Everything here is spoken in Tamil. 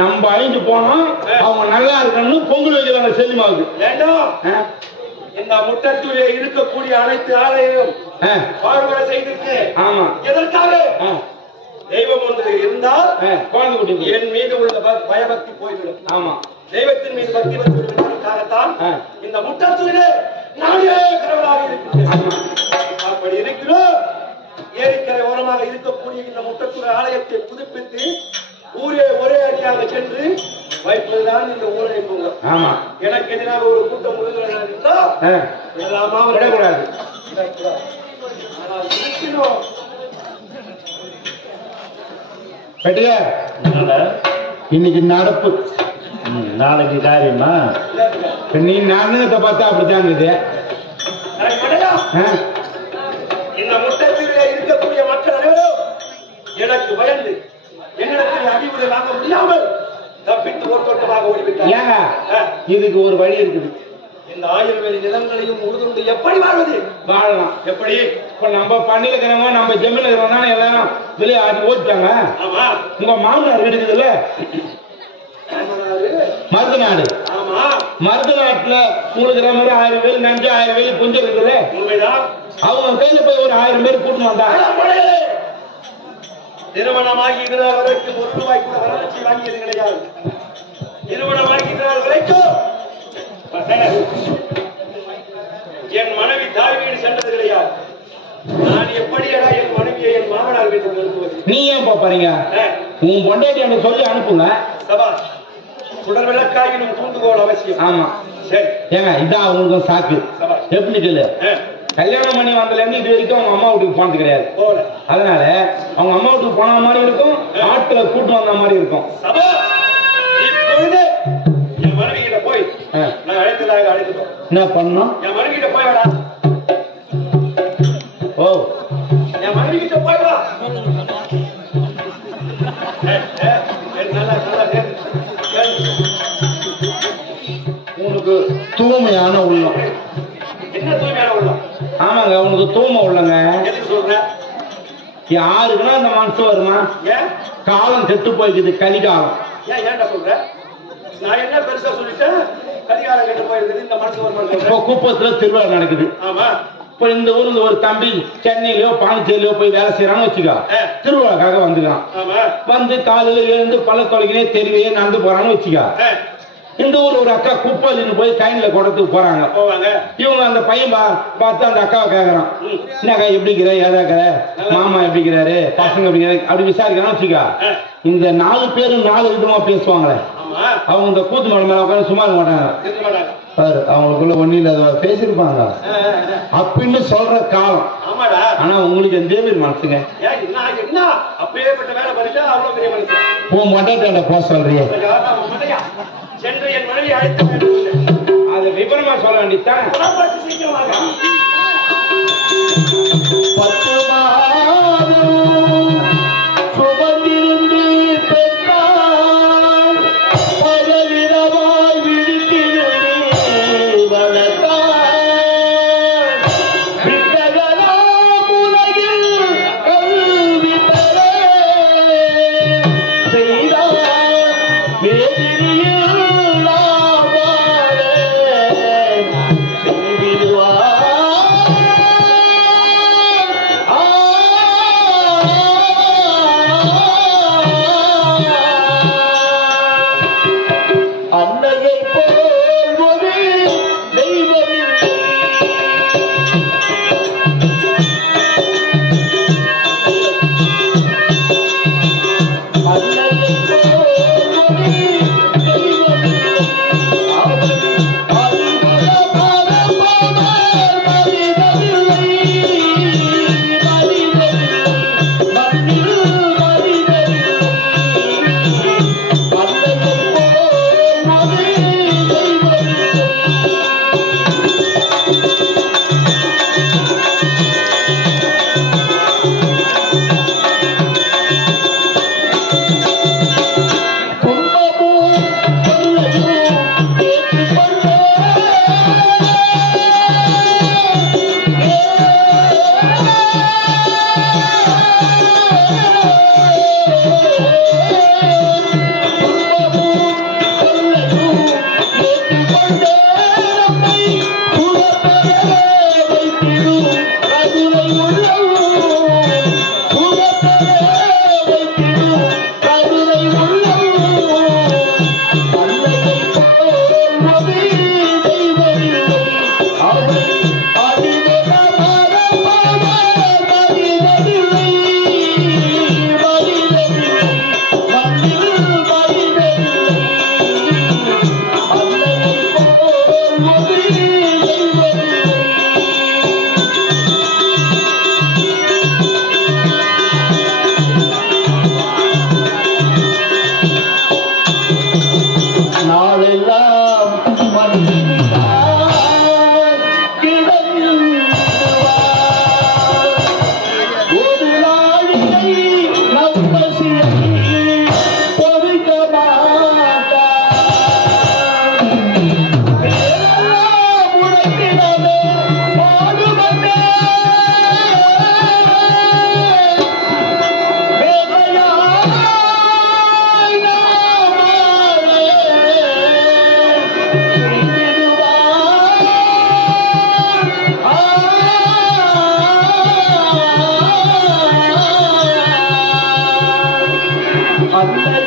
நம்ம அழிஞ்சு போனோம் அவங்க நல்லா இருக்கணும்னு பொங்கல் வைக்கிறாங்க செல்லிமாவுக்கு. இந்த முட்டத்தூரிலே இருக்கக்கூடிய அனைத்து ஆலயம் பாடுபட செய்திருக்கு. ஆமா, எதற்காக? தெய்வம் ஒன்று இருந்தால் குழந்தை குட்டி என் மீது உள்ள பயபக்தி போய்விடும். ஆமா, தெய்வத்தின் மீது பக்தி வருவதற்காகத்தான் இந்த முட்டத்தூரிலே நானே கடவுளாக இருக்கிறேன். அப்படி இருக்கிறோம். ஏரிக்கரை ஓரமாக இருக்கக்கூடிய இந்த முட்டத்தூர் ஆலயத்தை புதுப்பித்து ஊரே ஒரே அடியாக சென்று வைப்பதுதான் இந்த ஊரை போங்க. ஆமா, எனக்கு எதிராக ஒரு கூட்டம் விடக்கூடாது. இன்னைக்கு நடப்பு, நாளைக்கு காரியமா? நீ நானத்தை பார்த்தா அப்படித்தான் இருக்குது. இந்த முட்டத்திலே இருக்கக்கூடிய மக்கள் அனைவரும் எனக்கு பயந்து என்னிடத்தில் அறிவுரை வாங்க முடியாமல் தப்பித்து ஓட்டோட்டமாக ஓடிவிட்டார். இதுக்கு ஒரு வழி இருக்குது. இந்த 1000 வேலி நிலங்களையும் உறுதுண்டு எப்படி வாழ்வது? வாழலாம். எப்படி? இப்ப நம்ம பண்ணில இருக்கிறவங்க நம்ம ஜமீன் இருக்கிறவங்க எல்லாரும் வெளியே ஆடி ஓடிட்டாங்க. ஆமா, உங்க மாமனார் இருக்குதுல்ல மருது நாடு. ஆமா, மருது நாட்டுல உங்களுக்கு மாதிரி 1000 வேலி நஞ்சு 1000 வேலி கொஞ்சம் இருக்குது. உண்மைதான். அவங்க கையில போய் ஒரு 1000 பேர் கூட்டு வந்தாங்க. திருமணமாகிற வரைக்கும் ₹1 கூட வரலட்சி வாங்கியது கிடையாது. திருமணமாகிற வரைக்கும் என் மனைவி தாய் வீடு சென்றது கிடையாது. நான் எப்படியா என் மனைவியை என் மாமனார் வீட்டுக்கு அனுப்புவது? நீ ஏன் போறீங்க? உன் பொண்டாட்டி எனக்கு சொல்லி அனுப்புங்க. சபா, சுடர் விளக்காயினும் தூண்டுகோல் அவசியம். ஆமா, சரி. ஏங்க இதான் அவங்களுக்கும் சாக்கு. எப்படி சொல்லு, கல்யாணம் பண்ணி வந்ததுல இருந்து இது வரைக்கும் அவங்க அம்மா வீட்டுக்கு போனது கிடையாது. அதனால அவங்க அம்மா வீட்டுக்கு போன மாதிரி இருக்கும், ஆட்களை கூட்டு வந்த மாதிரி இருக்கும். இப்பொழுது என் மனைவி கிட்ட போய் நான் அழைத்ததாக அழைத்துட்டோம். என்ன பண்ணணும்? என் மனைவி கிட்ட போய் வாடா. ஓ, என் மனைவி கிட்ட போய் வா. உனக்கு தூய்மையான உள்ளம். என்ன தூய்மையான உள்ளம்? ஆமாங்க, உனக்கு தூய்மை உள்ளங்க. எதுக்கு சொல்ற? யாருக்குன்னா அந்த மனசு வருமா? ஏன்? காலம் கெட்டு போய்க்குது, கலிகாலம். ஏன் ஏன்டா சொல்ற? நான் என்ன பெருசா சொல்லிட்டேன்? கலிகாலம் கெட்டு போயிருக்குது, இந்த மனசு வருமா? இப்போ குப்பத்துல திருவிழா நடக்குது. ஆமா, இப்போ இந்த ஊர்ல ஒரு தம்பி சென்னையிலயோ பாண்டிச்சேரியிலயோ போய் வேலை செய்யறான்னு வச்சுக்கா, திருவிழாக்காக வந்துக்கலாம். வந்து காலையில எழுந்து பல தொலைக்கினே தெருவையே நடந்து போறான்னு வச்சுக்கா. இந்த ஊர்ல ஒரு அக்கா குப்பைன்னு போய் கையில குடத்துக்கு போறாங்க. இவங்க அந்த பையன் பார்த்து அந்த அக்காவை கேக்குறான், என்னக்கா எப்படிங்கிற, ஏதாக்கிற, மாமா எப்படிங்கிறாரு, பசங்க எப்படிங்கிறாரு அப்படி விசாரிக்கிறான்னு வச்சுக்கா. இந்த 4 பேரும் 4 விதமா பேசுவாங்களே, அவங்க இந்த கூத்து மேல மேல உட்காந்து சும்மா இருக்க மாட்டாங்க. அவங்களுக்குள்ள ஒண்ணு இல்லாத பேசிருப்பாங்க அப்படின்னு சொல்ற காலம். ஆனா உங்களுக்கு எந்த பேர் மனசுங்க? உன் மொட்டாட்ட போக சொல்றிய சென்று என் மனைவி அழைத்து அது விபரமா சொல்ல வேண்டியதான். 10 மாதம் சுமந்திருந்து பெற்றால் பகலிரவாய் விழித்திருந்து வளர்த்தால் வித்தகலாம் உலகில் கல்வி பெற செய்தால் அந்த